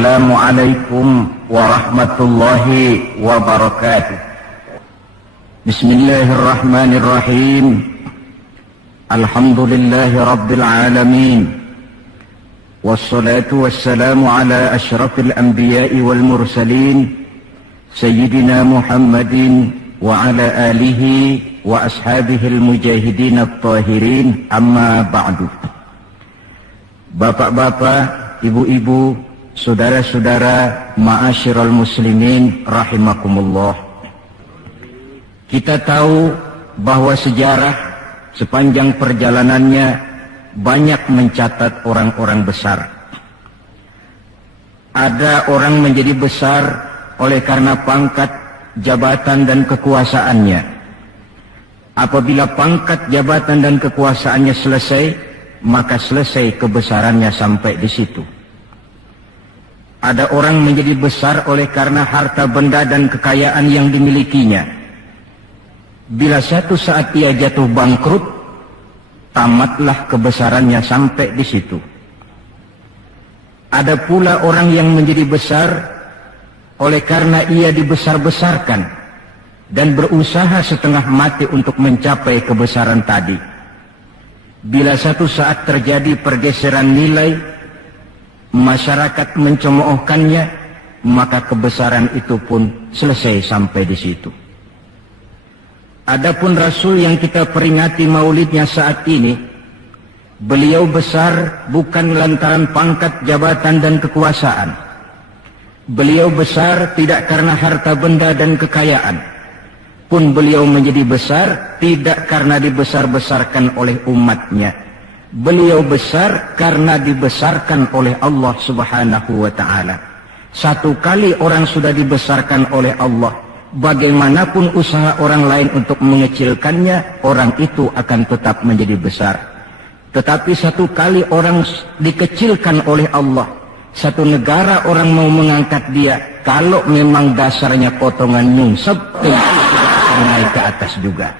Assalamualaikum warahmatullahi wabarakatuh. Bismillahirrahmanirrahim. Alhamdulillahi rabbil alamin. Wassalatu wassalamu ala asyrafil anbiya'i wal mursalin Sayyidina Muhammadin wa ala alihi wa ashabihil mujahidin at-tahirin, amma ba'du. Bapak-bapak, ibu-ibu, saudara-saudara, ma'asyiral muslimin rahimakumullah. Kita tahu bahwa sejarah sepanjang perjalanannya banyak mencatat orang-orang besar. Ada orang menjadi besar oleh karena pangkat, jabatan dan kekuasaannya. Apabila pangkat, jabatan dan kekuasaannya selesai, maka selesai kebesarannya sampai di situ. Ada orang menjadi besar oleh karena harta benda dan kekayaan yang dimilikinya. Bila satu saat ia jatuh bangkrut, tamatlah kebesarannya sampai di situ. Ada pula orang yang menjadi besar oleh karena ia dibesar-besarkan dan berusaha setengah mati untuk mencapai kebesaran tadi. Bila satu saat terjadi pergeseran nilai, masyarakat mencemoohkannya, maka kebesaran itu pun selesai sampai di situ. Adapun Rasul yang kita peringati maulidnya saat ini, beliau besar bukan lantaran pangkat, jabatan dan kekuasaan. Beliau besar tidak karena harta benda dan kekayaan. Pun beliau menjadi besar tidak karena dibesar-besarkan oleh umatnya. Beliau besar karena dibesarkan oleh Allah Subhanahu wa ta'ala. Satu kali orang sudah dibesarkan oleh Allah, bagaimanapun usaha orang lain untuk mengecilkannya, orang itu akan tetap menjadi besar. Tetapi satu kali orang dikecilkan oleh Allah, satu negara orang mau mengangkat dia, kalau memang dasarnya potongan nyungsep, naik ke atas juga.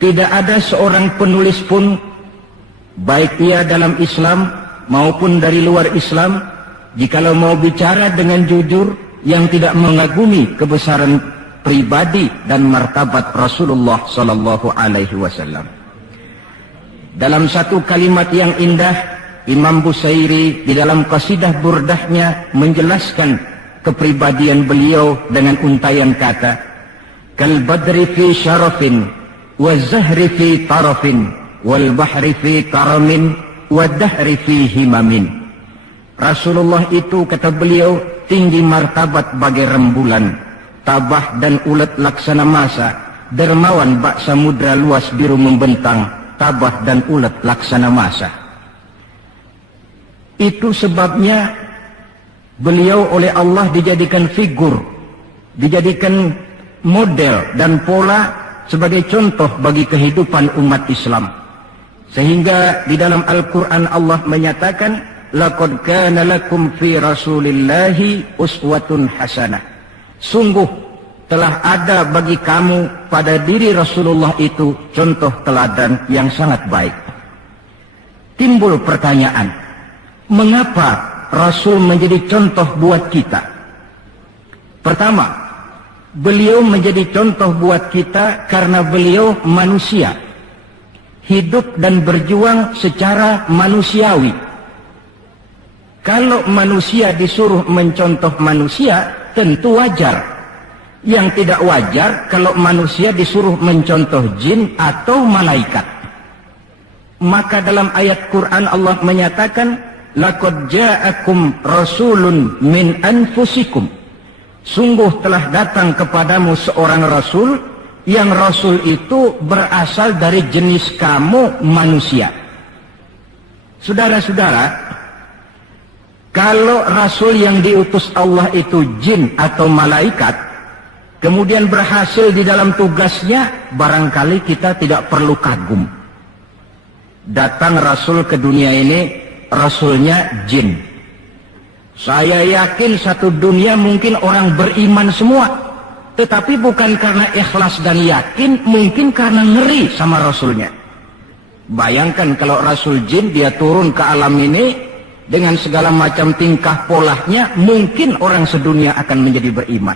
Tidak ada seorang penulis pun, baik ia dalam Islam maupun dari luar Islam, jikalau mau bicara dengan jujur, yang tidak mengagumi kebesaran pribadi dan martabat Rasulullah sallallahu alaihi wasallam. Dalam satu kalimat yang indah, Imam Busairi di dalam qasidah burdahnya menjelaskan kepribadian beliau dengan untayan kata, kal badri fi syarafin wa zahri fi tarafin wal bahri fi karamin wa dahri fi himamin. Rasulullah itu, kata beliau, tinggi martabat bagai rembulan, tabah dan ulet laksana masa, dermawan bak samudra luas biru membentang, tabah dan ulet laksana masa. Itu sebabnya beliau oleh Allah dijadikan figur, dijadikan model dan pola sebagai contoh bagi kehidupan umat Islam. Sehingga di dalam Al-Quran Allah menyatakan, laqad kana lakum fi rasulillahi uswatun hasanah. Sungguh telah ada bagi kamu pada diri Rasulullah itu contoh teladan yang sangat baik. Timbul pertanyaan, mengapa Rasul menjadi contoh buat kita? Pertama, beliau menjadi contoh buat kita karena beliau manusia, hidup dan berjuang secara manusiawi. Kalau manusia disuruh mencontoh manusia, tentu wajar. Yang tidak wajar kalau manusia disuruh mencontoh jin atau malaikat. Maka dalam ayat Quran Allah menyatakan, laqad ja'akum rasulun min anfusikum. Sungguh telah datang kepadamu seorang rasul, yang rasul itu berasal dari jenis kamu manusia. Saudara-saudara, kalau rasul yang diutus Allah itu jin atau malaikat, kemudian berhasil di dalam tugasnya, barangkali kita tidak perlu kagum. Datang rasul ke dunia ini, rasulnya jin. Saya yakin satu dunia mungkin orang beriman semua, tetapi bukan karena ikhlas dan yakin, mungkin karena ngeri sama rasulnya. Bayangkan kalau rasul jin dia turun ke alam ini, dengan segala macam tingkah polanya, mungkin orang sedunia akan menjadi beriman.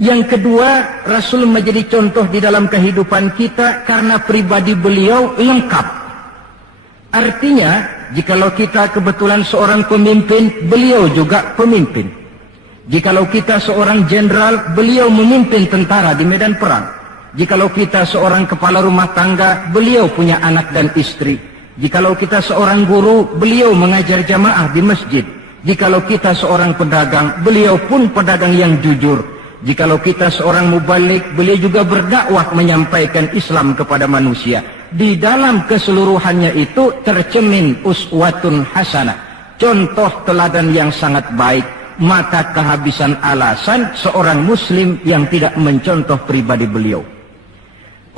Yang kedua, Rasul menjadi contoh di dalam kehidupan kita karena pribadi beliau lengkap. Artinya, jikalau kita kebetulan seorang pemimpin, beliau juga pemimpin. Jikalau kita seorang jenderal, beliau memimpin tentara di medan perang. Jikalau kita seorang kepala rumah tangga, beliau punya anak dan istri. Jikalau kita seorang guru, beliau mengajar jamaah di masjid. Jikalau kita seorang pedagang, beliau pun pedagang yang jujur. Jikalau kita seorang mubalik, beliau juga berdakwah menyampaikan Islam kepada manusia. Di dalam keseluruhannya itu tercemin uswatun hasanah, contoh teladan yang sangat baik. Maka kehabisan alasan seorang muslim yang tidak mencontoh pribadi beliau.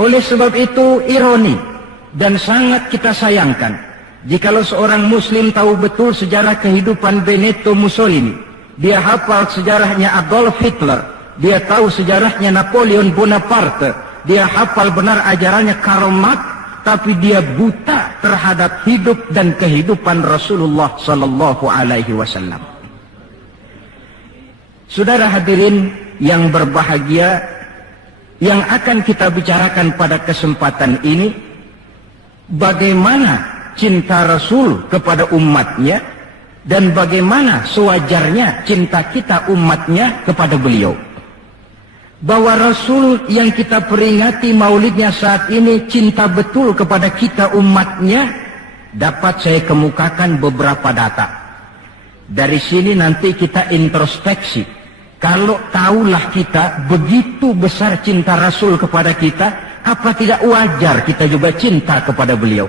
Oleh sebab itu ironi dan sangat kita sayangkan jikalau seorang muslim tahu betul sejarah kehidupan Benito Mussolini, dia hafal sejarahnya Adolf Hitler, dia tahu sejarahnya Napoleon Bonaparte, dia hafal benar ajarannya Karl Marx, tapi dia buta terhadap hidup dan kehidupan Rasulullah sallallahu alaihi wasallam. Saudara hadirin yang berbahagia, yang akan kita bicarakan pada kesempatan ini, bagaimana cinta Rasul kepada umatnya dan bagaimana sewajarnya cinta kita umatnya kepada beliau. Bahwa Rasul yang kita peringati maulidnya saat ini cinta betul kepada kita umatnya, dapat saya kemukakan beberapa data. Dari sini nanti kita introspeksi. Kalau tahulah kita begitu besar cinta Rasul kepada kita, apa tidak wajar kita juga cinta kepada beliau?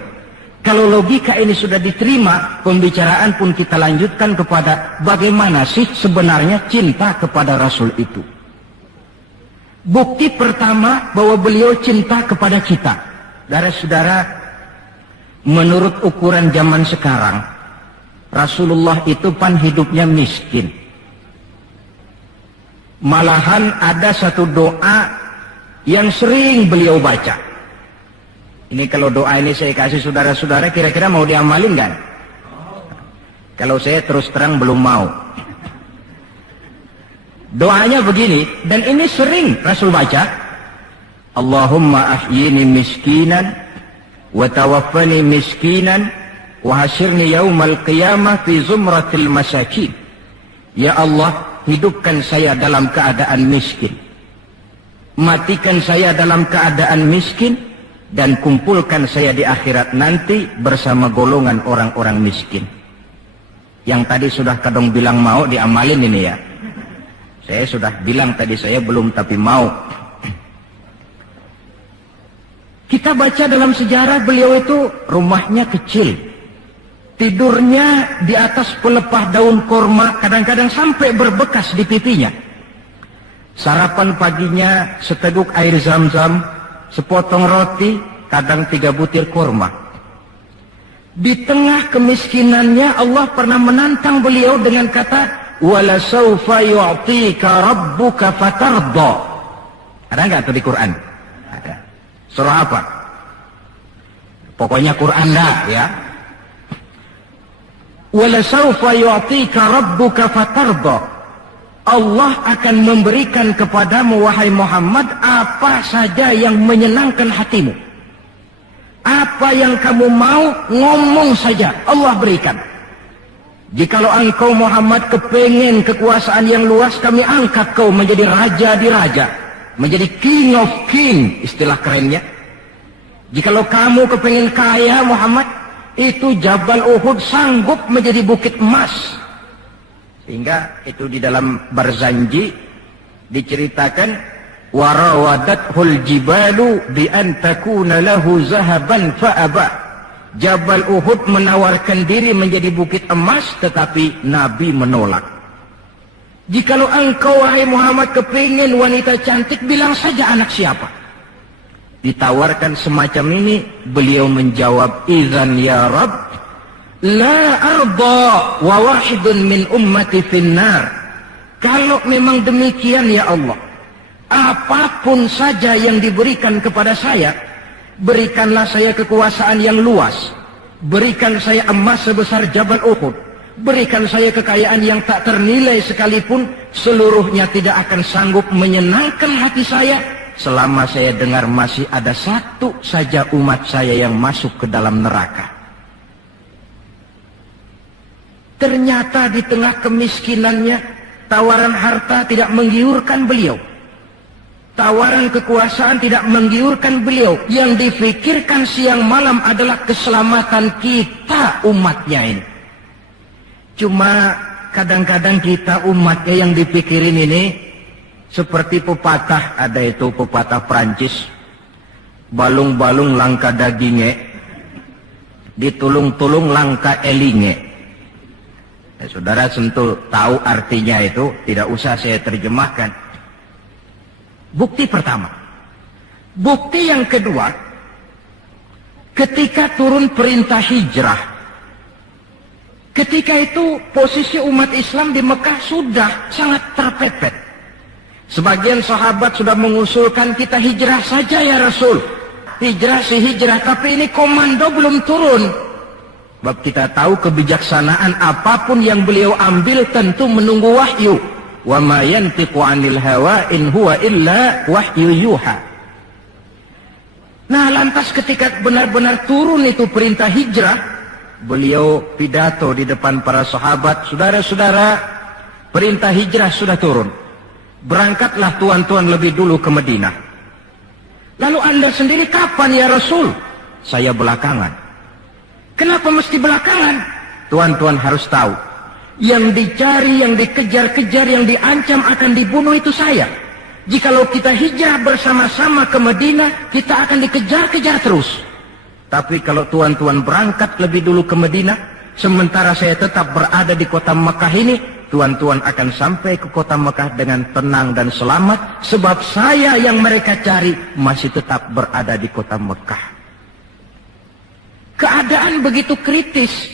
Kalau logika ini sudah diterima, pembicaraan pun kita lanjutkan kepada bagaimana sih sebenarnya cinta kepada Rasul itu. Bukti pertama bahwa beliau cinta kepada kita. Saudara-saudara, menurut ukuran zaman sekarang, Rasulullah itu pan hidupnya miskin. Malahan ada satu doa yang sering beliau baca. Ini kalau doa ini saya kasih saudara-saudara, kira-kira mau diamalin kan? Kalau saya terus terang belum mau. Doanya begini, dan ini sering Rasul baca. Allahumma ahyini miskinan, wa tawaffani miskinan, wa hasyirni yaumal qiyamah fi zumratil masakin. Ya Allah, hidupkan saya dalam keadaan miskin, matikan saya dalam keadaan miskin, dan kumpulkan saya di akhirat nanti bersama golongan orang-orang miskin. Yang tadi sudah kadang bilang mau diamalin ini ya. Saya sudah bilang tadi saya belum tapi mau. Kita baca dalam sejarah beliau itu rumahnya kecil. Tidurnya di atas pelepah daun korma, kadang-kadang sampai berbekas di pipinya. Sarapan paginya seteguk air zam-zam, sepotong roti, kadang 3 butir korma. Di tengah kemiskinannya Allah pernah menantang beliau dengan kata, "Wala saufa yu'tika rabbuka fatarda." Ada nggak tuh di Quran? Ada. Surah apa? Pokoknya Quran dah ya. Wala saufa yu'tika rabbuka fatarda. Allah akan memberikan kepadamu wahai Muhammad apa saja yang menyenangkan hatimu. Apa yang kamu mau, ngomong saja, Allah berikan. Jikalau engkau Muhammad kepengen kekuasaan yang luas, kami angkat kau menjadi raja di raja, menjadi king of king, istilah kerennya. Jikalau kamu kepengen kaya Muhammad, itu Jabal Uhud sanggup menjadi bukit emas. Sehingga itu di dalam Barzanji diceritakan, warawadathul jibalu bi an takuna lahu zahaban fa'aba. Jabal Uhud menawarkan diri menjadi bukit emas, tetapi Nabi menolak. Jikalau engkau wahai Muhammad kepingin wanita cantik, bilang saja anak siapa. Ditawarkan semacam ini, beliau menjawab, idzan ya Rabb, la arda wa wahidun min ummati finnar. Kalau memang demikian ya Allah, apapun saja yang diberikan kepada saya, berikanlah saya kekuasaan yang luas, berikan saya emas sebesar Jabal Uhud, berikan saya kekayaan yang tak ternilai sekalipun, seluruhnya tidak akan sanggup menyenangkan hati saya selama saya dengar masih ada satu saja umat saya yang masuk ke dalam neraka. Ternyata di tengah kemiskinannya, tawaran harta tidak menggiurkan beliau. Tawaran kekuasaan tidak menggiurkan beliau. Yang dipikirkan siang malam adalah keselamatan kita umatnya ini. Cuma kadang-kadang kita umatnya yang dipikirin ini seperti pepatah, ada itu pepatah Prancis, balung-balung langka dagingnya, ditulung-tulung langka elinge. Ya, saudara tentu tahu artinya itu, tidak usah saya terjemahkan. Bukti pertama. Bukti yang kedua, ketika turun perintah hijrah, ketika itu posisi umat Islam di Mekah sudah sangat terpepet. Sebagian sahabat sudah mengusulkan kita hijrah saja ya Rasul. Hijrah sih hijrah, tapi ini komando belum turun. Sebab kita tahu kebijaksanaan apapun yang beliau ambil tentu menunggu wahyu. Wa ma yantiqu 'anil hawa in huwa illa wahyu yuha. Nah, lantas ketika benar-benar turun itu perintah hijrah, beliau pidato di depan para sahabat, saudara-saudara, perintah hijrah sudah turun. Berangkatlah tuan-tuan lebih dulu ke Madinah. Lalu Anda sendiri kapan ya Rasul? Saya belakangan. Kenapa mesti belakangan? Tuan-tuan harus tahu, yang dicari, yang dikejar-kejar, yang diancam akan dibunuh itu saya. Jikalau kita hijrah bersama-sama ke Madinah, kita akan dikejar-kejar terus. Tapi kalau tuan-tuan berangkat lebih dulu ke Madinah, sementara saya tetap berada di kota Mekah ini, tuan-tuan akan sampai ke kota Mekah dengan tenang dan selamat, sebab saya yang mereka cari masih tetap berada di kota Mekah. Keadaan begitu kritis,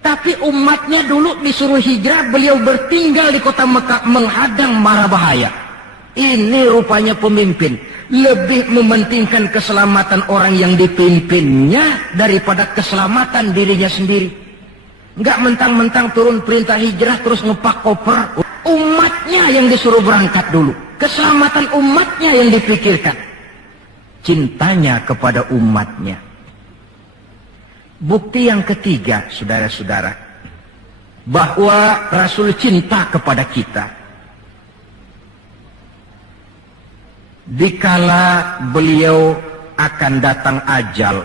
tapi umatnya dulu disuruh hijrah, beliau bertinggal di kota Mekah menghadang mara bahaya. Ini rupanya pemimpin lebih mementingkan keselamatan orang yang dipimpinnya daripada keselamatan dirinya sendiri. Enggak mentang-mentang turun perintah hijrah terus ngepak koper. Umatnya yang disuruh berangkat dulu, keselamatan umatnya yang dipikirkan, cintanya kepada umatnya. Bukti yang ketiga, saudara-saudara, bahwa Rasul cinta kepada kita. Dikala beliau akan datang ajal,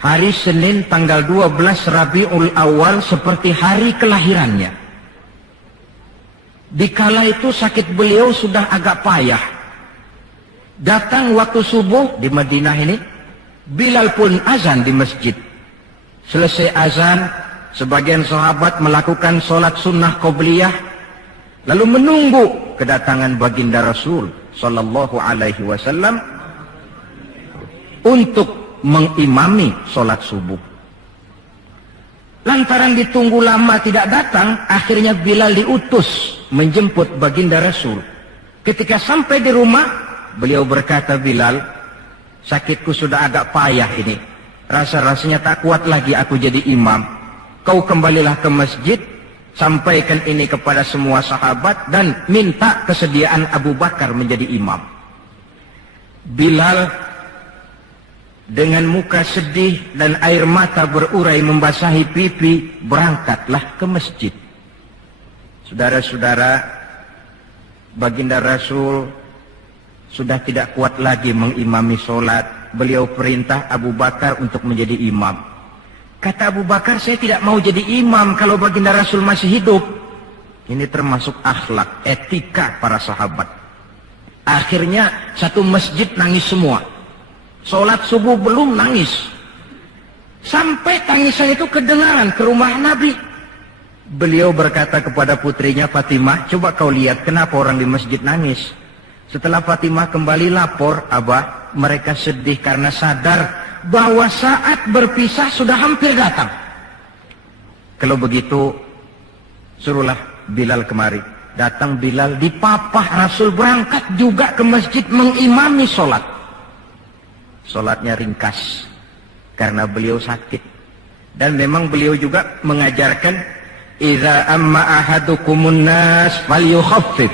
hari Senin tanggal 12 Rabiul Awal seperti hari kelahirannya. Dikala itu sakit beliau sudah agak payah. Datang waktu subuh di Madinah ini, Bilal pun azan di masjid. Selesai azan, sebagian sahabat melakukan sholat sunnah qobliyah, lalu menunggu kedatangan baginda Rasul sallallahu alaihi wasallam untuk mengimami sholat subuh. Lantaran ditunggu lama tidak datang, akhirnya Bilal diutus menjemput baginda Rasul. Ketika sampai di rumah, beliau berkata, Bilal, sakitku sudah agak payah ini. Rasa-rasanya tak kuat lagi aku jadi imam. Kau kembalilah ke masjid, sampaikan ini kepada semua sahabat, dan minta kesediaan Abu Bakar menjadi imam. Bilal dengan muka sedih dan air mata berurai membasahi pipi, berangkatlah ke masjid. Saudara-saudara, baginda Rasul sudah tidak kuat lagi mengimami sholat. Beliau perintah Abu Bakar untuk menjadi imam. Kata Abu Bakar, saya tidak mau jadi imam kalau baginda Rasul masih hidup. Ini termasuk akhlak, etika para sahabat. Akhirnya satu masjid nangis semua. Sholat subuh belum nangis. Sampai tangisan itu kedengaran ke rumah Nabi. Beliau berkata kepada putrinya Fatimah, coba kau lihat kenapa orang di masjid nangis. Setelah Fatimah kembali lapor, Abah, mereka sedih karena sadar bahwa saat berpisah sudah hampir datang. Kalau begitu, suruhlah Bilal kemari. Datang Bilal, dipapah Rasul berangkat juga ke masjid mengimami sholat. Sholatnya ringkas. karena beliau sakit. Dan memang beliau juga mengajarkan, idza amma ahadukumun nas falyukhaffif.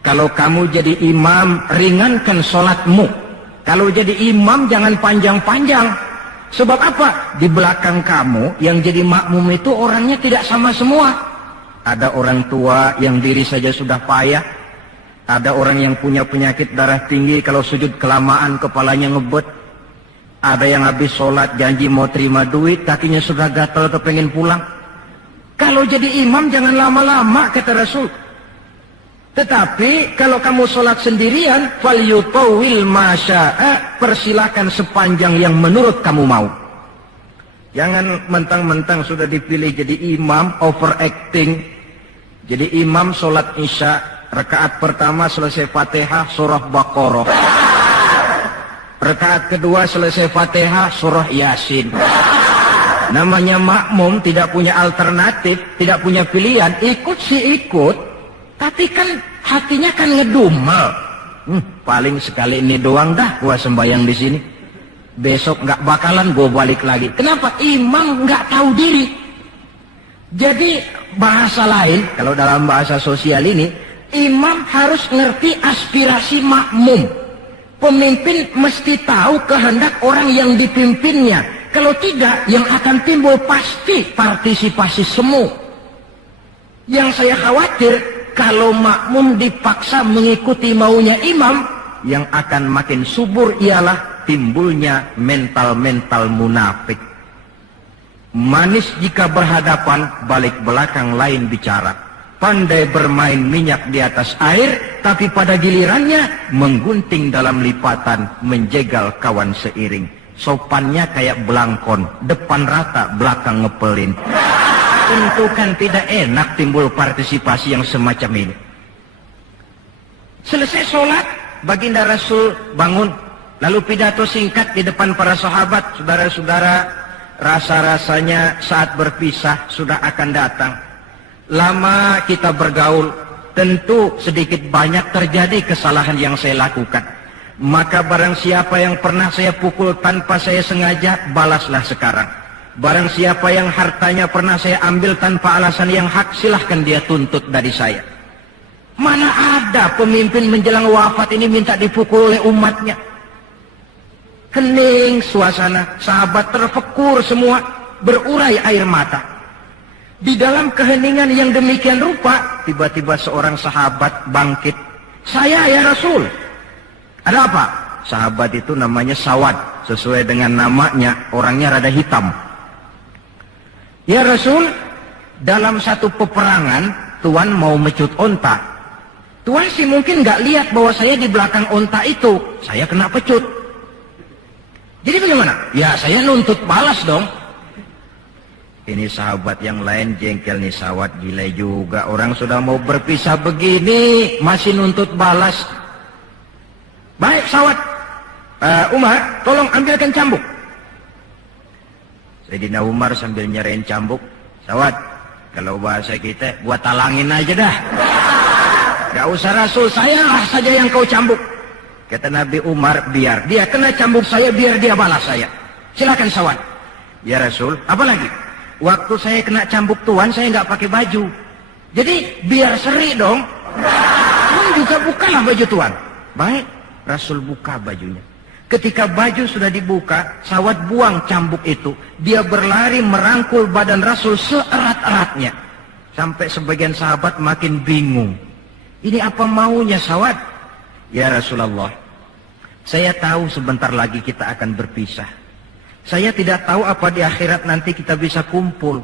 Kalau kamu jadi imam, ringankan sholatmu. Kalau jadi imam jangan panjang-panjang. Sebab apa? Di belakang kamu yang jadi makmum itu orangnya tidak sama semua. Ada orang tua yang diri saja sudah payah. Ada orang yang punya penyakit darah tinggi, kalau sujud kelamaan kepalanya ngebet. Ada yang habis sholat janji mau terima duit, kakinya sudah gatal kepengen pulang. Kalau jadi imam jangan lama-lama, kata Rasul. Tetapi kalau kamu sholat sendirian, falyutawil masya'a, persilakan sepanjang yang menurut kamu mau. Jangan mentang-mentang sudah dipilih jadi imam, overacting. Jadi imam sholat isya, rakaat pertama selesai Fatihah, surah Baqarah. Rakaat kedua selesai Fatihah, surah Yasin. Namanya makmum, tidak punya alternatif, tidak punya pilihan, ikut sih ikut, tapi kan hatinya kan ngedumel. Paling sekali ini doang dah gua sembahyang di sini. Besok nggak bakalan gua balik lagi. Kenapa? Imam nggak tahu diri. Jadi bahasa lain, kalau dalam bahasa sosial ini, imam harus ngerti aspirasi makmum. Pemimpin mesti tahu kehendak orang yang dipimpinnya. Kalau tidak, yang akan timbul pasti partisipasi semu. Yang saya khawatir, kalau makmum dipaksa mengikuti maunya imam, yang akan makin subur ialah timbulnya mental-mental munafik. Manis jika berhadapan, balik belakang lain bicara. Pandai bermain minyak di atas air, tapi pada gilirannya menggunting dalam lipatan, menjegal kawan seiring. Sopannya kayak belangkon, depan rata, belakang ngepelin. Tentu kan tidak enak timbul partisipasi yang semacam ini. Selesai sholat, baginda Rasul bangun, lalu pidato singkat di depan para sahabat. Saudara-saudara, rasa-rasanya saat berpisah sudah akan datang. Lama kita bergaul, tentu sedikit banyak terjadi kesalahan yang saya lakukan. Maka barang siapa yang pernah saya pukul tanpa saya sengaja, balaslah sekarang. Barang siapa yang hartanya pernah saya ambil tanpa alasan yang hak, silahkan dia tuntut dari saya. Mana ada pemimpin menjelang wafat ini minta dipukul oleh umatnya. Hening suasana, sahabat terfekur semua, berurai air mata. Di dalam keheningan yang demikian rupa, tiba-tiba seorang sahabat bangkit. Saya ya Rasul. Ada apa? Sahabat itu namanya Sawad. Sesuai dengan namanya, orangnya rada hitam. Ya Rasul, dalam satu peperangan, Tuan mau mecut onta. Tuan sih mungkin nggak lihat bahwa saya di belakang onta itu. Saya kena pecut. Jadi bagaimana? Ya saya nuntut balas dong. Ini sahabat yang lain jengkel nih, Sawad gila juga. Orang sudah mau berpisah begini, masih nuntut balas. Baik Sawad, Umar, tolong ambilkan cambuk. Sayyidina Umar sambil nyerahin cambuk. Sawad, kalau bahasa kita, gua talangin aja dah. Gak usah Rasul, saya saja yang kau cambuk. Kata Nabi Umar, biar dia kena cambuk saya, biar dia balas saya. Silakan Sawad. Ya Rasul, apa lagi? Waktu saya kena cambuk Tuan, saya nggak pakai baju. Jadi biar seri dong. Tuan juga bukalah baju Tuan. Baik, Rasul buka bajunya. Ketika baju sudah dibuka, Sawad buang cambuk itu. Dia berlari merangkul badan Rasul seerat-eratnya. Sampai sebagian sahabat makin bingung. Ini apa maunya Sawad? Ya Rasulullah, saya tahu sebentar lagi kita akan berpisah. Saya tidak tahu apa di akhirat nanti kita bisa kumpul.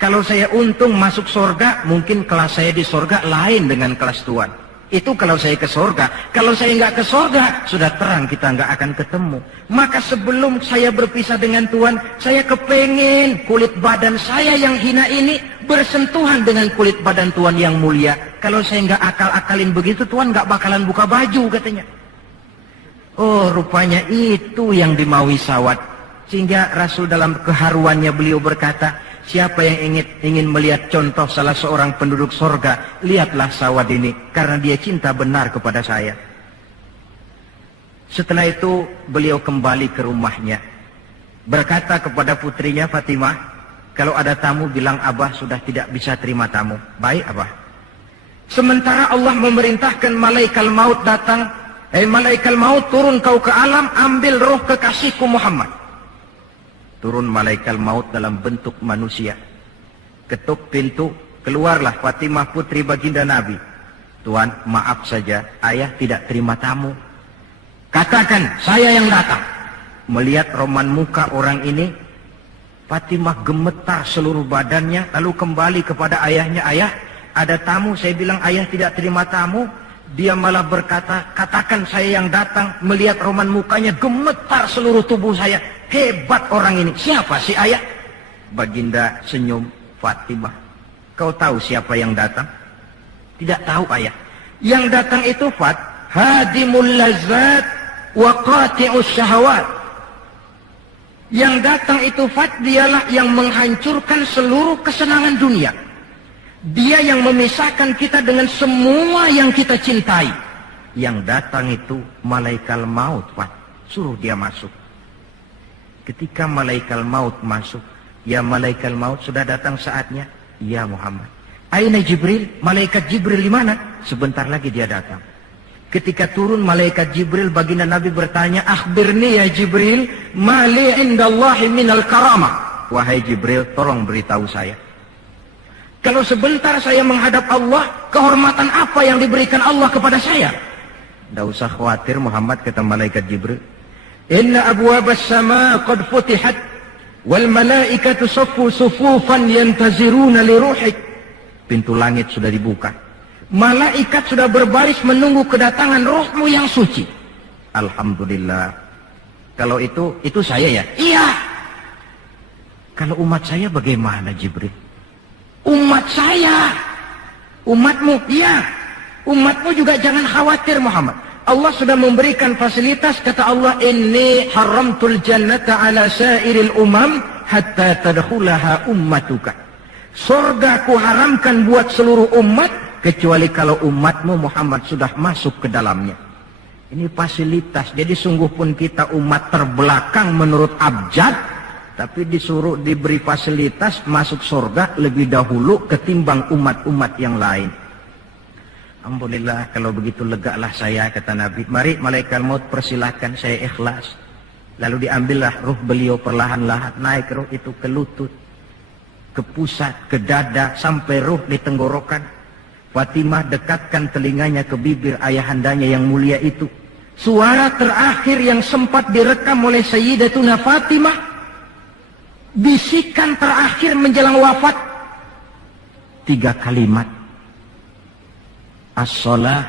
Kalau saya untung masuk surga, mungkin kelas saya di surga lain dengan kelas Tuan. Itu kalau saya ke surga. Kalau saya nggak ke surga, sudah terang kita nggak akan ketemu. Maka sebelum saya berpisah dengan Tuan, saya kepengen kulit badan saya yang hina ini bersentuhan dengan kulit badan Tuan yang mulia. Kalau saya nggak akal-akalin begitu, Tuan nggak bakalan buka baju katanya. Oh, rupanya itu yang dimaui Sawad. Sehingga Rasul dalam keharuannya beliau berkata, siapa yang ingin melihat contoh salah seorang penduduk sorga, lihatlah Sawad ini, karena dia cinta benar kepada saya. Setelah itu beliau kembali ke rumahnya. berkata kepada putrinya Fatimah, kalau ada tamu bilang Abah sudah tidak bisa terima tamu. Baik Abah. Sementara Allah memerintahkan malaikat maut datang, malaikat maut turun kau ke alam, ambil roh kekasihku Muhammad. Turun malaikat maut dalam bentuk manusia. Ketuk pintu, keluarlah Fatimah putri baginda Nabi. Tuan, maaf saja, ayah tidak terima tamu. Katakan, saya yang datang. Melihat roman muka orang ini, Fatimah gemetar seluruh badannya, lalu kembali kepada ayahnya. Ayah, ada tamu. Saya bilang ayah tidak terima tamu. Dia malah berkata, katakan saya yang datang. Melihat roman mukanya, gemetar seluruh tubuh saya. Hebat orang ini. Siapa si ayah? Baginda senyum. Fatimah, kau tahu siapa yang datang? Tidak tahu ayah. Yang datang itu hadimul lazat wa qati'us syahawat. Yang datang itu dialah yang menghancurkan seluruh kesenangan dunia. Dia yang memisahkan kita dengan semua yang kita cintai. Yang datang itu malaikat maut, suruh dia masuk. Ketika malaikat maut masuk, ya malaikat maut, sudah datang saatnya. Ya Muhammad. Aina Jibril? Malaikat Jibril di mana? Sebentar lagi dia datang. Ketika turun malaikat Jibril, baginda Nabi bertanya, akhbirni ya Jibril, mali indallahi minal karamah. Wahai Jibril, tolong beritahu saya. Kalau sebentar saya menghadap Allah, kehormatan apa yang diberikan Allah kepada saya? Tidak usah khawatir Muhammad, kata malaikat Jibril. Inna abwabas sama qad futihat. Wal malaikatu saffu sufufan yantaziruna li ruhik. Pintu langit sudah dibuka. Malaikat sudah berbaris menunggu kedatangan rohmu yang suci. Alhamdulillah. Kalau itu saya ya? Iya. Kalau umat saya bagaimana Jibril? Umat saya. Umatmu? Iya. Umatmu juga jangan khawatir Muhammad. Allah sudah memberikan fasilitas, kata Allah, inni haramtul jannata ala sairil umam hatta tadkhulaha ummatuka. Surga ku haramkan buat seluruh umat kecuali kalau umatmu Muhammad sudah masuk ke dalamnya. Ini fasilitas. Jadi sungguh pun kita umat terbelakang menurut abjad, tapi disuruh diberi fasilitas masuk surga lebih dahulu ketimbang umat-umat yang lain. Alhamdulillah, kalau begitu legalah saya, kata Nabi. Mari malaikat maut persilahkan, saya ikhlas. Lalu diambillah ruh beliau perlahan-lahan, naik ruh itu ke lutut, ke pusat, ke dada, sampai ruh di tenggorokan. Fatimah dekatkan telinganya ke bibir ayahandanya yang mulia itu. Suara terakhir yang sempat direkam oleh Sayyidatuna Fatimah, bisikan terakhir menjelang wafat, 3 kalimat. As-salah,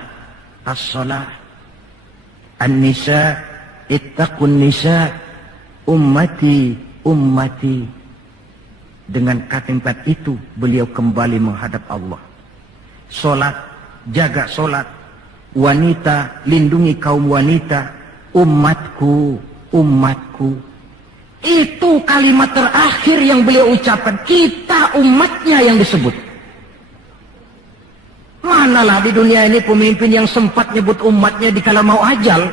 as-salah, an-nisa, ittaqun nisa, ummati, ummati. Dengan kalimat itu beliau kembali menghadap Allah. Solat, jaga solat. Wanita, lindungi kaum wanita. Umatku, umatku. Itu kalimat terakhir yang beliau ucapkan. Kita umatnya yang disebut. Manalah di dunia ini pemimpin yang sempat nyebut umatnya dikala mau ajal.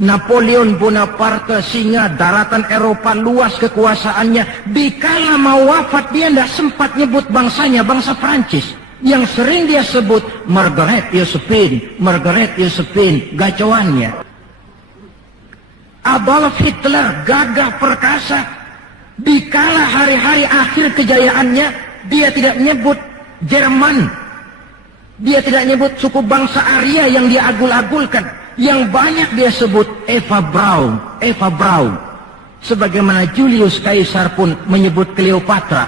Napoleon Bonaparte, singa daratan Eropa, luas kekuasaannya. Dikala mau wafat dia tidak sempat nyebut bangsanya, bangsa Prancis. Yang sering dia sebut Margaret Josephine, Margaret Josephine, gacauannya. Adolf Hitler, gagah perkasa. Dikala hari-hari akhir kejayaannya, dia tidak menyebut Jerman. Dia tidak nyebut suku bangsa Arya yang dia agul-agulkan. Yang banyak dia sebut Eva Braun, Eva Braun. Sebagaimana Julius Caesar pun menyebut Cleopatra.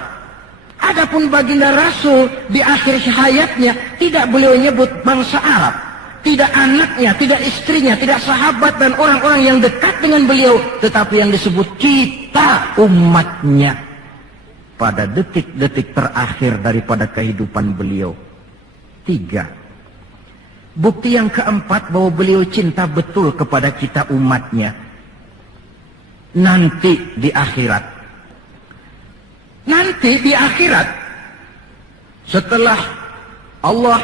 Adapun baginda Rasul di akhir hayatnya tidak beliau menyebut bangsa Arab. Tidak anaknya, tidak istrinya, tidak sahabat dan orang-orang yang dekat dengan beliau. Tetapi yang disebut kita umatnya. Pada detik-detik terakhir daripada kehidupan beliau. 3. Bukti yang keempat bahwa beliau cinta betul kepada kita umatnya. Nanti di akhirat. Nanti di akhirat. Setelah Allah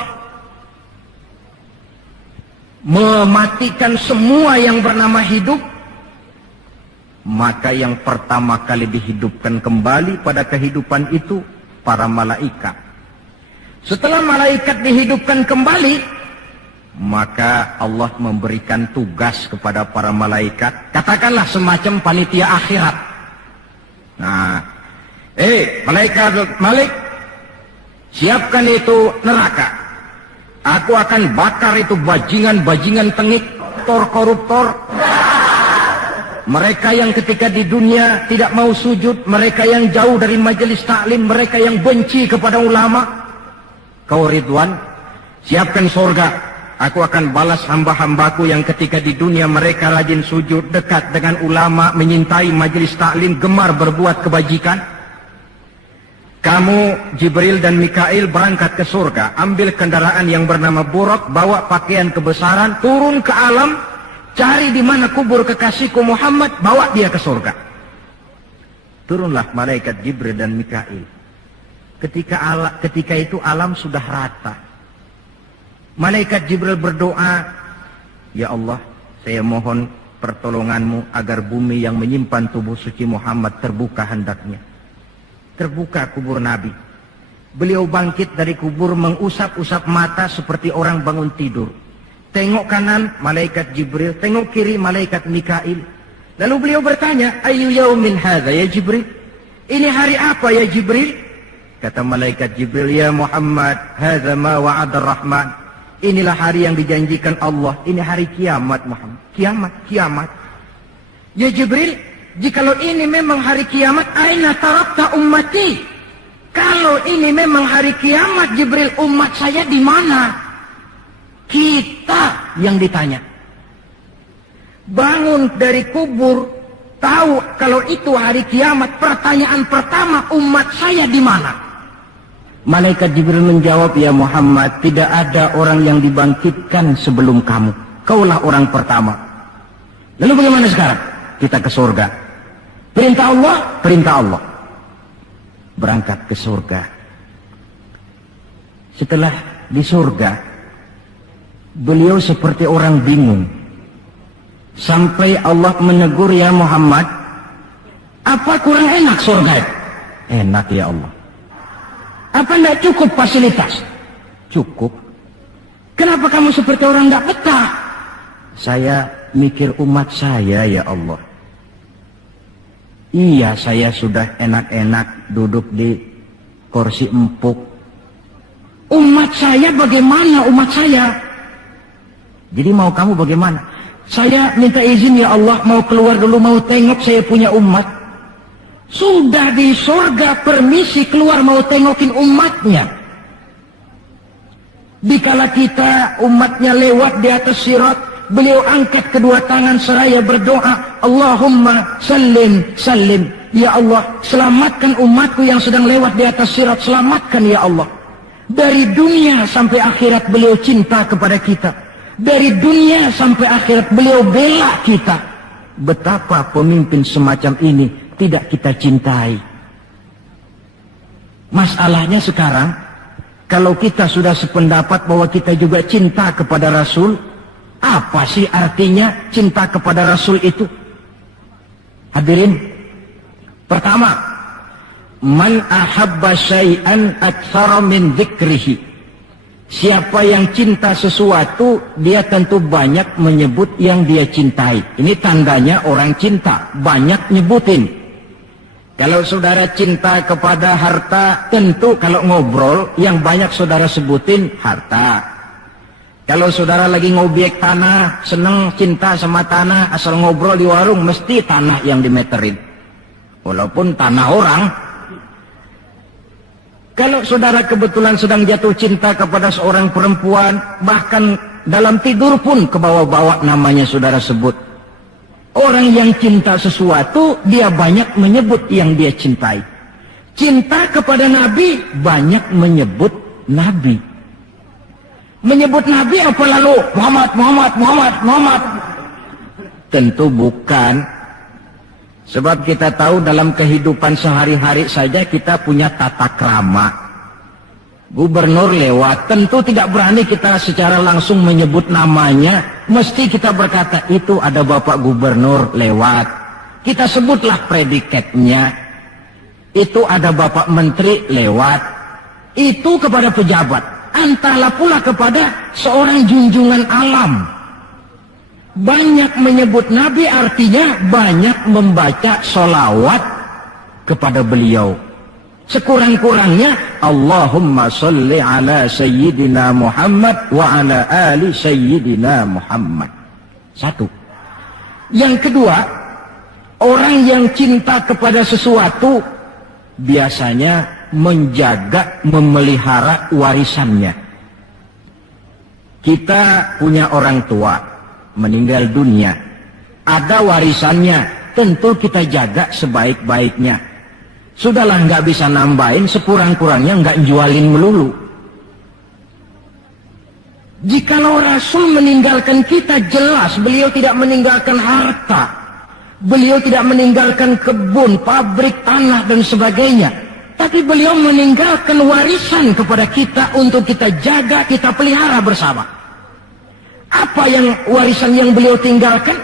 mematikan semua yang bernama hidup. maka yang pertama kali dihidupkan kembali pada kehidupan itu para malaikat. Setelah malaikat dihidupkan kembali, maka Allah memberikan tugas kepada para malaikat, katakanlah semacam panitia akhirat. Nah, malaikat Malik, siapkan itu neraka. Aku akan bakar itu bajingan-bajingan tengik, koruptor. Mereka yang ketika di dunia tidak mau sujud, mereka yang jauh dari majelis taklim, mereka yang benci kepada ulama. Kau Ridwan, siapkan surga. Aku akan balas hamba-hambaku yang ketika di dunia mereka rajin sujud, dekat dengan ulama, menyintai majelis taklim, gemar berbuat kebajikan. Kamu, Jibril dan Mikail berangkat ke surga, ambil kendaraan yang bernama Buraq, bawa pakaian kebesaran, turun ke alam, cari di mana kubur kekasihku Muhammad, bawa dia ke surga. Turunlah malaikat Jibril dan Mikail. Ketika itu alam sudah rata. Malaikat Jibril berdoa, ya Allah, saya mohon pertolonganmu agar bumi yang menyimpan tubuh suci Muhammad terbuka hendaknya. Terbuka kubur Nabi. Beliau bangkit dari kubur mengusap-usap mata seperti orang bangun tidur. Tengok kanan malaikat Jibril, tengok kiri malaikat Mikail. Lalu beliau bertanya, ayu yaumin hadza ya Jibril? Ini hari apa ya Jibril? Kata malaikat Jibril, ya Muhammad, hadza ma wa'ada ar-Rahman. Inilah hari yang dijanjikan Allah. Ini hari kiamat Muhammad. Kiamat. Ya Jibril, jikalau ini memang hari kiamat, aina tarakta ummati? Kalau ini memang hari kiamat Jibril, umat saya di mana? Kita yang ditanya. Bangun dari kubur, tahu kalau itu hari kiamat, pertanyaan pertama, umat saya di mana? Malaikat Jibril menjawab, ya Muhammad, tidak ada orang yang dibangkitkan sebelum kamu. Kaulah orang pertama. Lalu bagaimana sekarang? Kita ke surga. Perintah Allah. Berangkat ke surga. Setelah di surga, beliau seperti orang bingung. Sampai Allah menegur, ya Muhammad, apa kurang enak surga? Enak ya Allah. Apa tidak cukup fasilitas? Cukup. Kenapa kamu seperti orang tidak betah? Saya mikir umat saya ya Allah. Iya, saya sudah enak-enak duduk di kursi empuk. Umat saya bagaimana umat saya? Jadi mau kamu bagaimana? Saya minta izin ya Allah, mau keluar dulu, mau tengok saya punya umat. Sudah di surga permisi keluar mau tengokin umatnya. Dikala kita umatnya lewat di atas sirat, beliau angkat kedua tangan seraya berdoa, Allahumma sallim sallim. Ya Allah, selamatkan umatku yang sedang lewat di atas sirat, selamatkan ya Allah. Dari dunia sampai akhirat beliau cinta kepada kita. Dari dunia sampai akhirat beliau bela kita. Betapa pemimpin semacam ini tidak kita cintai. Masalahnya sekarang, kalau kita sudah sependapat bahwa kita juga cinta kepada Rasul, apa sih artinya cinta kepada Rasul itu? Hadirin, pertama, man ahabba syai'an aktsara min dzikrihi. Siapa yang cinta sesuatu, dia tentu banyak menyebut yang dia cintai. Ini tandanya orang cinta, banyak nyebutin. Kalau saudara cinta kepada harta, tentu kalau ngobrol yang banyak saudara sebutin harta. Kalau saudara lagi ngobyek tanah, seneng cinta sama tanah, asal ngobrol di warung mesti tanah yang dimeterin. Walaupun tanah orang. Kalau saudara kebetulan sedang jatuh cinta kepada seorang perempuan, bahkan dalam tidur pun kebawa-bawa namanya saudara sebut. Orang yang cinta sesuatu, dia banyak menyebut yang dia cintai. Cinta kepada Nabi, banyak menyebut Nabi. Menyebut Nabi apa lalu? Muhammad. Tentu bukan. Sebab kita tahu dalam kehidupan sehari-hari saja kita punya tata krama. Gubernur lewat, tentu tidak berani kita secara langsung menyebut namanya. Mesti kita berkata, itu ada Bapak Gubernur lewat. kita sebutlah predikatnya. Itu ada Bapak Menteri lewat, itu kepada pejabat, entahlah pula kepada seorang junjungan alam. Banyak menyebut Nabi artinya banyak membaca sholawat kepada beliau. Sekurang-kurangnya Allahumma sholli ala Sayyidina Muhammad wa ala ali Sayyidina Muhammad. Satu. Yang kedua, orang yang cinta kepada sesuatu biasanya menjaga, memelihara warisannya. Kita punya orang tua meninggal dunia, ada warisannya, tentu kita jaga sebaik-baiknya. Sudahlah, nggak bisa nambahin, sekurang-kurangnya nggak jualin melulu. Jikalau Rasul meninggalkan kita, jelas beliau tidak meninggalkan harta. Beliau tidak meninggalkan kebun, pabrik, tanah, dan sebagainya. Tapi beliau meninggalkan warisan kepada kita untuk kita jaga, kita pelihara bersama. Apa yang warisan yang beliau tinggalkan?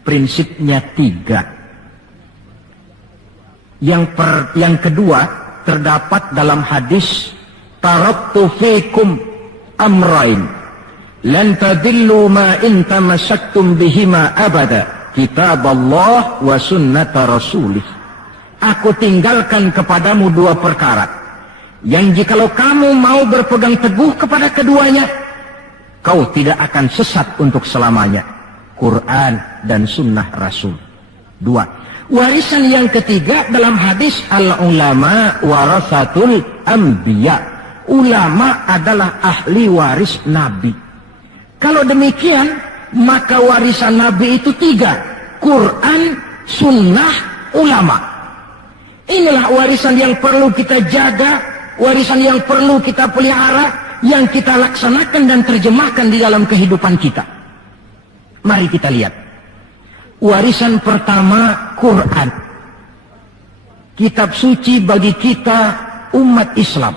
Prinsipnya 3. Yang kedua, terdapat dalam hadis, taraktu fikum amrain lan tadillu ma in tamassaktum bihima abada. Kitab Allah wa sunnata rasulih. Aku tinggalkan kepadamu 2 perkara, yang jikalau kamu mau berpegang teguh kepada keduanya, kau tidak akan sesat untuk selamanya. Quran dan sunnah Rasul. 2. Warisan yang ketiga dalam hadis, al-ulama warasatul anbiya. Ulama adalah ahli waris Nabi. Kalau demikian, maka warisan Nabi itu 3. Quran, sunnah, ulama. Inilah warisan yang perlu kita jaga, warisan yang perlu kita pelihara, yang kita laksanakan dan terjemahkan di dalam kehidupan kita. Mari kita lihat. Warisan pertama, Quran. Kitab suci bagi kita umat Islam.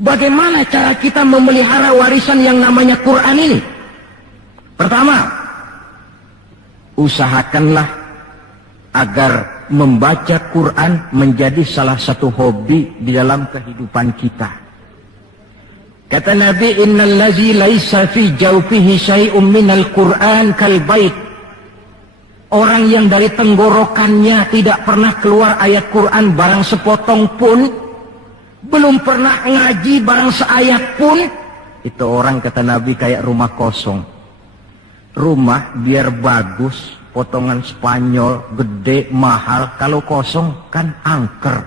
Bagaimana cara kita memelihara warisan yang namanya Quran ini? Pertama, usahakanlah agar membaca Quran menjadi salah satu hobi di dalam kehidupan kita. Kata Nabi, innal ladzi laisa fi jawfihi syai'un minal Qur'an kal bait. Orang yang dari tenggorokannya tidak pernah keluar ayat Quran barang sepotong pun, belum pernah ngaji barang seayat pun, itu orang, kata Nabi, kayak rumah kosong. Rumah biar bagus, potongan Spanyol, gede, mahal, kalau kosong kan angker.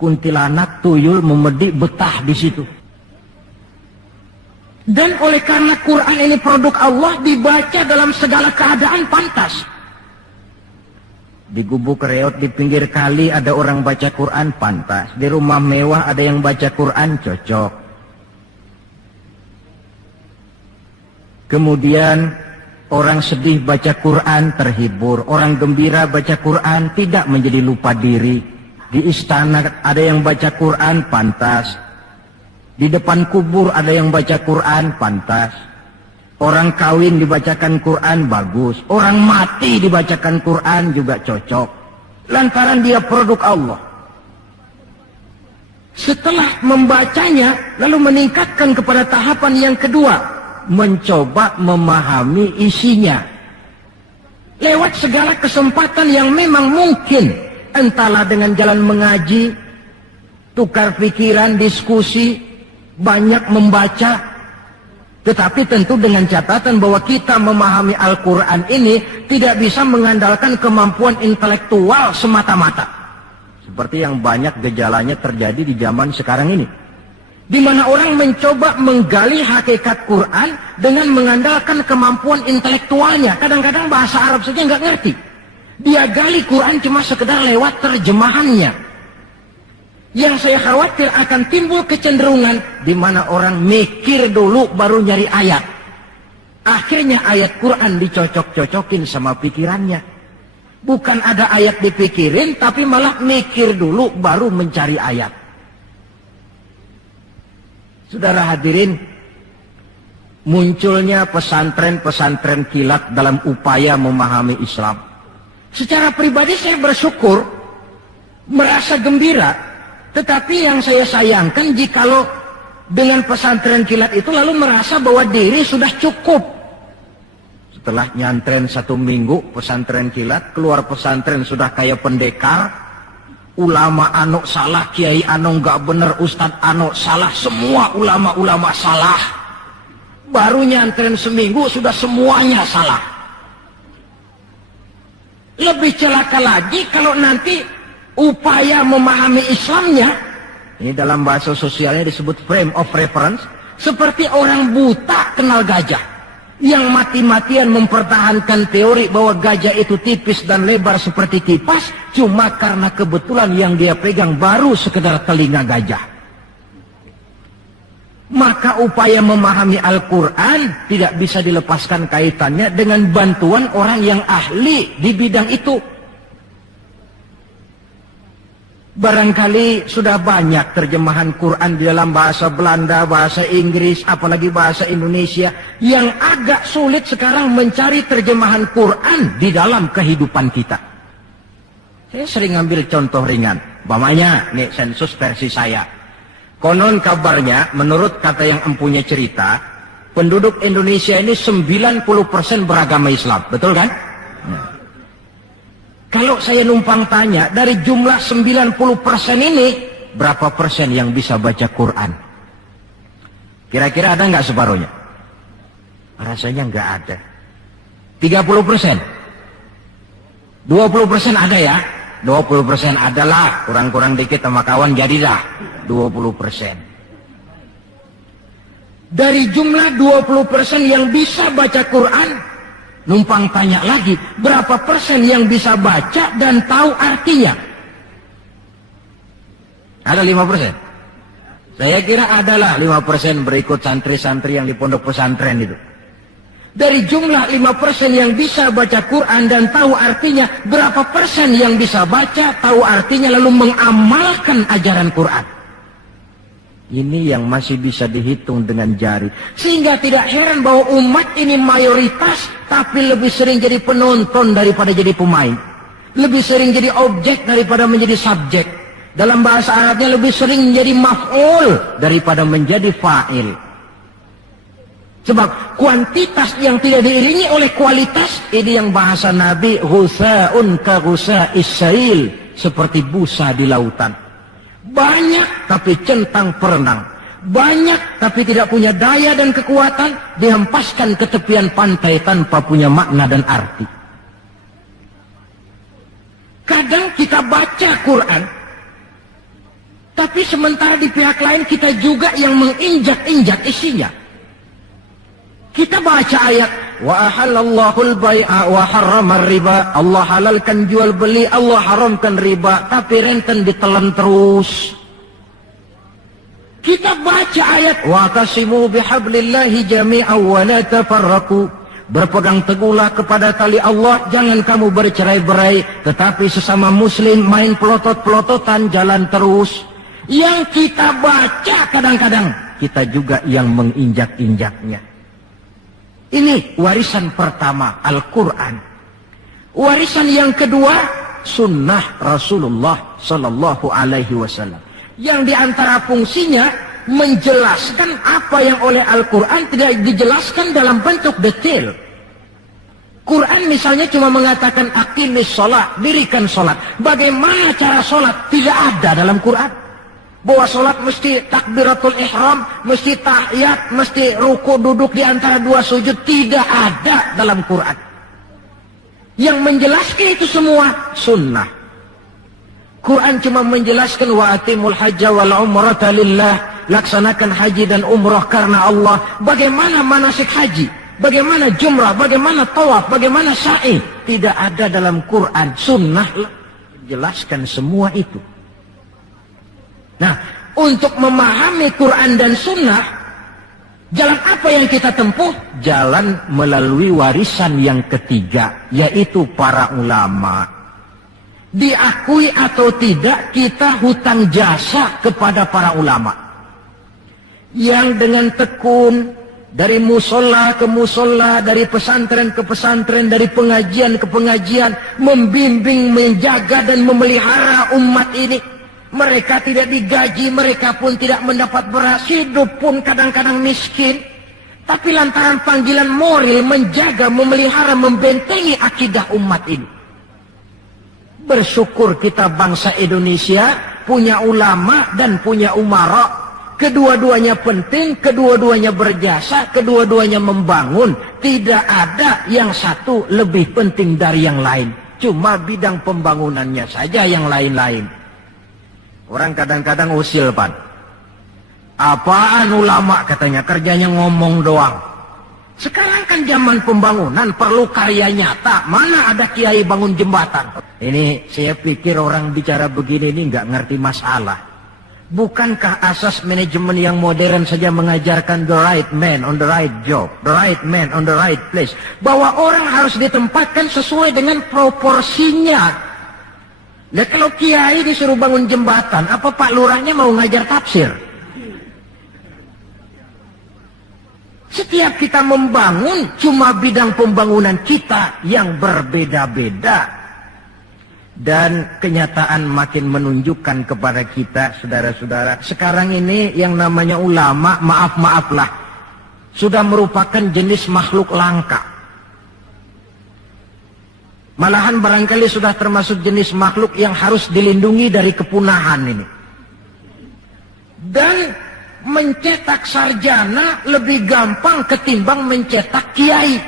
Kuntilanak, tuyul, memedi, betah di situ. Dan oleh karena Quran ini produk Allah, dibaca dalam segala keadaan pantas. Di gubuk reot di pinggir kali ada orang baca Quran, pantas. Di rumah mewah ada yang baca Quran, cocok. Kemudian orang sedih baca Quran, terhibur. Orang gembira baca Quran, tidak menjadi lupa diri. Di istana ada yang baca Quran, pantas. Di depan kubur ada yang baca Quran, pantas. Orang kawin dibacakan Quran, bagus. Orang mati dibacakan Quran juga cocok. Lantaran dia produk Allah. Setelah membacanya, lalu meningkatkan kepada tahapan yang kedua, mencoba memahami isinya. Lewat segala kesempatan yang memang mungkin, entahlah dengan jalan mengaji, tukar pikiran, diskusi, banyak membaca. Tetapi tentu dengan catatan bahwa kita memahami Al-Quran ini tidak bisa mengandalkan kemampuan intelektual semata-mata. Seperti yang banyak gejalanya terjadi di zaman sekarang ini. Di mana orang mencoba menggali hakikat Quran dengan mengandalkan kemampuan intelektualnya. Kadang-kadang bahasa Arab saja nggak ngerti. Dia gali Quran cuma sekedar lewat terjemahannya. Yang saya khawatir akan timbul kecenderungan di mana orang mikir dulu baru nyari ayat. Akhirnya ayat Quran dicocok-cocokin sama pikirannya. Bukan ada ayat dipikirin, tapi malah mikir dulu baru mencari ayat. Saudara hadirin, munculnya pesantren-pesantren kilat dalam upaya memahami Islam. Secara pribadi saya bersyukur, merasa gembira. Tetapi yang saya sayangkan jikalau dengan pesantren kilat itu lalu merasa bahwa diri sudah cukup. Setelah nyantren 1 minggu pesantren kilat, keluar pesantren sudah kayak pendekar. Ulama anu salah, kiai anu nggak bener, ustadz anu salah, semua ulama-ulama salah. Baru nyantren seminggu sudah semuanya salah. Lebih celaka lagi kalau nanti upaya memahami Islamnya, ini dalam bahasa sosialnya disebut frame of reference, seperti orang buta kenal gajah, yang mati-matian mempertahankan teori bahwa gajah itu tipis dan lebar seperti kipas, cuma karena kebetulan yang dia pegang baru sekedar telinga gajah. Maka upaya memahami Al-Quran tidak bisa dilepaskan kaitannya dengan bantuan orang yang ahli di bidang itu. Barangkali sudah banyak terjemahan Quran di dalam bahasa Belanda, bahasa Inggris, apalagi bahasa Indonesia, yang agak sulit sekarang mencari terjemahan Quran di dalam kehidupan kita. Saya sering ambil contoh ringan, umpamanya nih sensus versi saya. Konon kabarnya, menurut kata yang empunya cerita, penduduk Indonesia ini 90% beragama Islam, betul kan? Nah. Kalau saya numpang tanya, dari jumlah 90% ini, berapa persen yang bisa baca Quran? Kira-kira ada nggak separuhnya? Rasanya nggak ada. 30%? 20% ada ya? 20% adalah, kurang-kurang dikit sama kawan jadilah 20%. Dari jumlah 20% yang bisa baca Quran, numpang tanya lagi, berapa persen yang bisa baca dan tahu artinya? Ada 5%? Saya kira adalah 5% berikut santri-santri yang di pondok pesantren itu. Dari jumlah 5% yang bisa baca Quran dan tahu artinya, berapa persen yang bisa baca, tahu artinya, lalu mengamalkan ajaran Quran? Ini yang masih bisa dihitung dengan jari. Sehingga tidak heran bahwa umat ini mayoritas, tapi lebih sering jadi penonton daripada jadi pemain. Lebih sering jadi objek daripada menjadi subjek. Dalam bahasa Arabnya lebih sering menjadi maf'ul daripada menjadi fa'il. Sebab kuantitas yang tidak diiringi oleh kualitas, ini yang bahasa Nabi, ghusa'un ka ghusa'is sail, seperti busa di lautan. Banyak tapi centang perenang, banyak tapi tidak punya daya dan kekuatan, dihempaskan ke tepian pantai tanpa punya makna dan arti. Kadang kita baca Quran, tapi sementara di pihak lain kita juga yang menginjak-injak isinya. Kita baca ayat, wa ahallallahu al-bai'a wa harrama riba. Allah halalkan jual beli, Allah haramkan riba, tapi renten ditelan terus. Kita baca ayat, wa tasimu bihablillahi jami'an wa la tafarraqu. Berpegang teguhlah kepada tali Allah, jangan kamu bercerai-berai, tetapi sesama muslim main pelotot-pelototan jalan terus. Yang kita baca kadang-kadang kita juga yang menginjak-injaknya. Ini warisan pertama, Al-Quran. Warisan yang kedua, sunnah Rasulullah Sallallahu Alaihi Wasallam. Yang diantara fungsinya menjelaskan apa yang oleh Al-Quran tidak dijelaskan dalam bentuk detail. Quran misalnya cuma mengatakan aqimis sholat, dirikan sholat. Bagaimana cara sholat? Tidak ada dalam Quran. Bahwa sholat mesti takbiratul ihram, mesti tahiyat, mesti ruku duduk di antara dua sujud, tidak ada dalam Quran. Yang menjelaskan itu semua sunnah. Quran cuma menjelaskan wa atimul hajja wal umrata lillah, laksanakan haji dan umrah karena Allah. Bagaimana manasik haji, bagaimana jumrah, bagaimana tawaf, bagaimana sa'i, tidak ada dalam Quran. Sunnah menjelaskan semua itu. Nah, untuk memahami Quran dan Sunnah, jalan apa yang kita tempuh? Jalan melalui warisan yang ketiga, yaitu para ulama. Diakui atau tidak, kita hutang jasa kepada para ulama. Yang dengan tekun, Dari musola ke musola, dari pesantren ke pesantren, dari pengajian ke pengajian, membimbing, menjaga dan memelihara umat ini. Mereka tidak digaji, mereka pun tidak mendapat beras, hidup pun kadang-kadang miskin. Tapi lantaran panggilan moral menjaga, memelihara, membentengi akidah umat ini. Bersyukur kita bangsa Indonesia punya ulama dan punya umara. Kedua-duanya penting, kedua-duanya berjasa, kedua-duanya membangun. Tidak ada yang satu lebih penting dari yang lain. Cuma bidang pembangunannya saja yang lain-lain. Orang kadang-kadang usil, Pan. Apaan ulama katanya, kerjanya ngomong doang. Sekarang kan zaman pembangunan, perlu karya nyata. Mana ada kiai bangun jembatan? Ini saya pikir orang bicara begini ini nggak ngerti masalah. Bukankah asas manajemen yang modern saja mengajarkan the right man on the right job, the right man on the right place, bahwa orang harus ditempatkan sesuai dengan proporsinya. Nah, kalau kiai disuruh bangun jembatan, apa Pak Lurahnya mau ngajar tafsir? Setiap kita membangun, cuma bidang pembangunan kita yang berbeda-beda. Dan kenyataan makin menunjukkan kepada kita, saudara-saudara, sekarang ini yang namanya ulama, maaf-maaflah, sudah merupakan jenis makhluk langka. Malahan barangkali sudah termasuk jenis makhluk yang harus dilindungi dari kepunahan ini. Dan mencetak sarjana lebih gampang ketimbang mencetak kiai.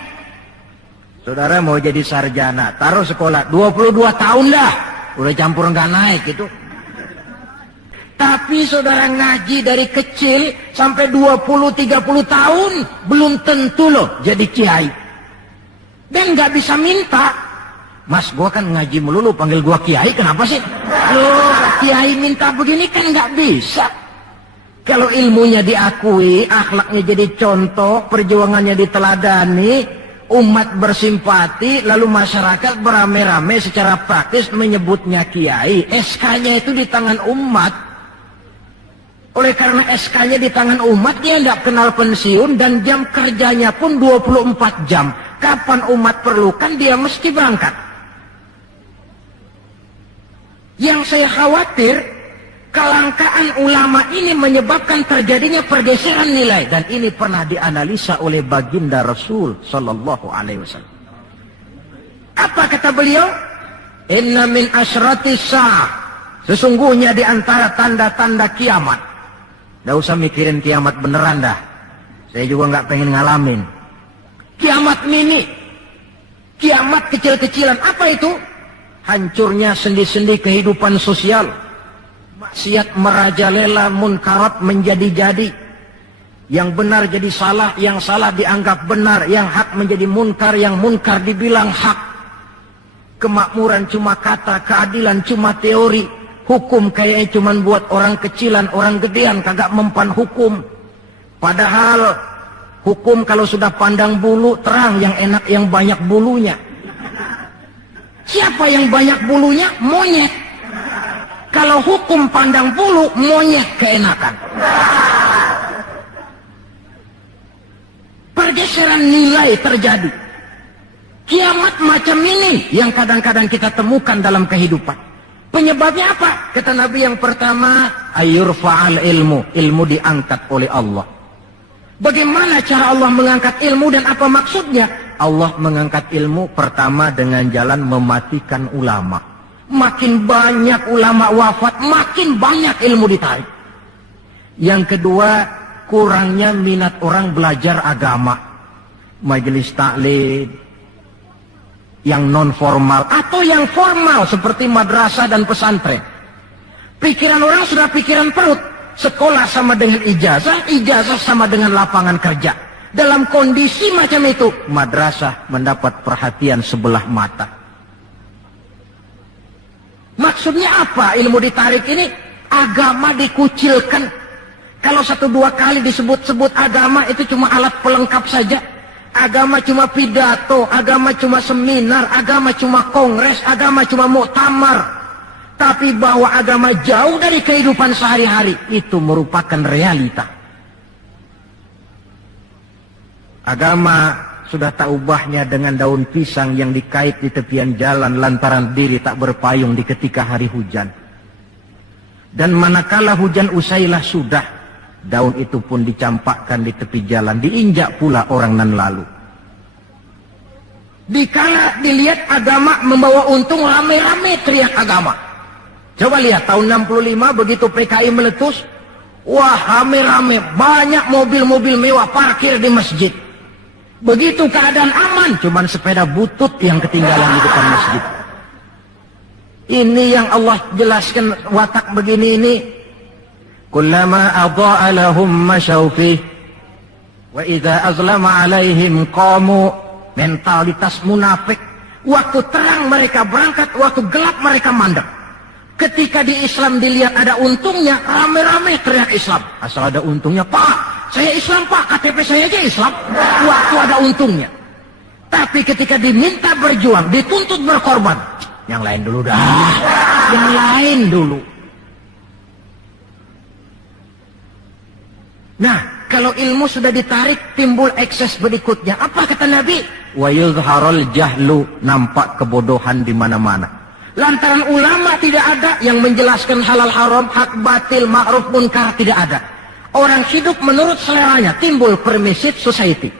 Saudara mau jadi sarjana, taruh sekolah 22 tahun dah, udah campur nggak naik itu. Tapi saudara ngaji dari kecil sampai 20-30 tahun, belum tentu loh jadi kiai. Dan nggak bisa minta. Mas, gua kan ngaji melulu, panggil gua kiai, kenapa sih? Loh, kiai minta begini kan nggak bisa. Kalau ilmunya diakui, akhlaknya jadi contoh, perjuangannya diteladani, umat bersimpati, lalu masyarakat beramai-ramai secara praktis menyebutnya kiai. SK-nya itu di tangan umat. Oleh karena SK-nya di tangan umat, dia tidak kenal pensiun dan jam kerjanya pun 24 jam. Kapan umat perlukan, dia mesti berangkat. Yang saya khawatir, kelangkaan ulama ini menyebabkan terjadinya pergeseran nilai, dan ini pernah dianalisa oleh baginda Rasul sallallahu alaihi wasallam. Apa kata beliau? Inna min asyratis sa'ah, sesungguhnya di antara tanda-tanda kiamat. Nggak usah mikirin kiamat beneran dah, saya juga nggak pengen ngalamin. Kiamat mini, kiamat kecil-kecilan. Apa itu? Hancurnya sendi-sendi kehidupan sosial, maksiat merajalela, munkarat menjadi-jadi, yang benar jadi salah, yang salah dianggap benar, yang hak menjadi munkar, yang munkar dibilang hak. Kemakmuran cuma kata, keadilan cuma teori, hukum kayaknya cuma buat orang kecilan, orang gedean, kagak mempan hukum. Padahal hukum kalau sudah pandang bulu terang, yang enak yang banyak bulunya. Siapa yang banyak bulunya? Monyet. Kalau hukum pandang bulu, monyet keenakan. Pergeseran nilai terjadi. Kiamat macam ini yang kadang-kadang kita temukan dalam kehidupan. Penyebabnya apa? Kata Nabi yang pertama, ayurfa'al ilmu. Ilmu diangkat oleh Allah. Bagaimana cara Allah mengangkat ilmu dan apa maksudnya? Allah mengangkat ilmu pertama dengan jalan mematikan ulama. Makin banyak ulama wafat, makin banyak ilmu ditarik. Yang kedua, kurangnya minat orang belajar agama. Majelis taklim yang non formal atau yang formal seperti madrasah dan pesantren. Pikiran orang sudah pikiran perut. Sekolah sama dengan ijazah, ijazah sama dengan lapangan kerja. Dalam kondisi macam itu, madrasah mendapat perhatian sebelah mata. Maksudnya apa ilmu ditarik ini? Agama dikucilkan. Kalau 1-2 kali disebut-sebut agama, itu cuma alat pelengkap saja. Agama cuma pidato, agama cuma seminar, agama cuma kongres, agama cuma muktamar. Tapi bahwa agama jauh dari kehidupan sehari-hari, itu merupakan realita. Agama sudah tak ubahnya dengan daun pisang yang dikait di tepian jalan lantaran diri tak berpayung di ketika hari hujan. Dan manakala hujan usailah sudah, daun itu pun dicampakkan di tepi jalan, diinjak pula orang nan lalu. Dikala dilihat agama membawa untung, rame-rame teriak agama. Coba lihat tahun 65 begitu PKI meletus, wah rame-rame, banyak mobil-mobil mewah parkir di masjid. Begitu keadaan aman, cuman sepeda butut yang ketinggalan di depan masjid. Ini yang Allah jelaskan watak begini ini. Kullama adha'a lahum masyaw fih wa idza azlama alaihim qamu. Mentalitas munafik. Waktu terang mereka berangkat, waktu gelap mereka mandek. Ketika di Islam dilihat ada untungnya, rame-rame teriak Islam. Asal ada untungnya, Pak, saya Islam Pak, KTP saya aja Islam. Waktu ada untungnya. Tapi ketika diminta berjuang, dituntut berkorban, yang lain dulu dah. Yang lain dulu. Nah, kalau ilmu sudah ditarik, timbul ekses berikutnya. Apa kata Nabi? Wa yuzharul jahlu, nampak kebodohan di mana-mana. Lantaran ulama tidak ada yang menjelaskan halal haram, hak batil, ma'ruf munkar, tidak ada. Orang hidup menurut seleranya, timbul permissive society.